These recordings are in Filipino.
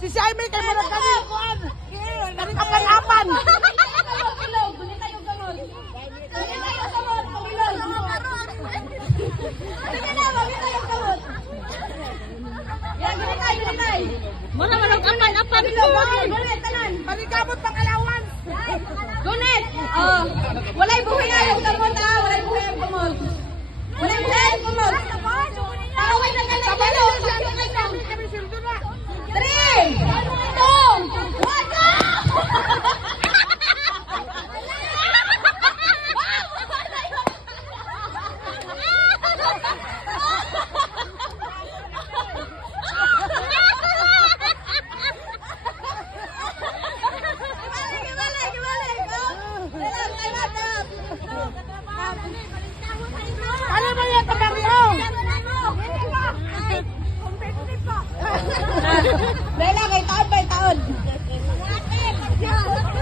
Si Jaime kay murag kani kuan. Kani apan-apan. Mana manok apan-apan ko. Pagikabot pang alawan. Gunit. Oh, walay buhay na yung gamot ah, walay buhay ang gamot. Walay buhay ang gamot. Taway na ka na dalo. Kami sildo na. 3 2 Ano ba yan kabariyaw? Dahil kay taon by taon.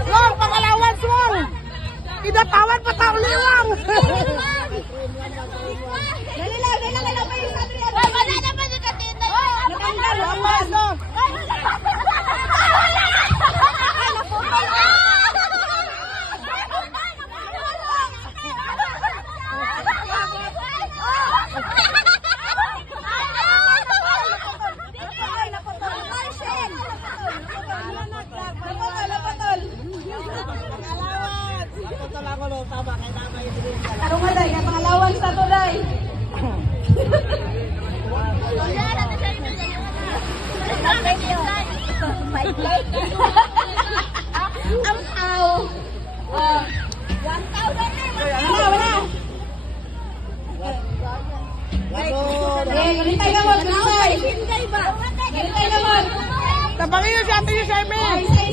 Long pangalawan swol. Idatawan pa tao liwang. Dali lang pa yung Adrian. Wala na pa si Katina. Nakanggal. Lamas no. Karong maday, nga pangalawan sa to day. Ampaw. 1,000 wala. Ganitay gamot, ganitay. Ganitay gamot. Tabangin niyo si ate niyo Jaime. Ay,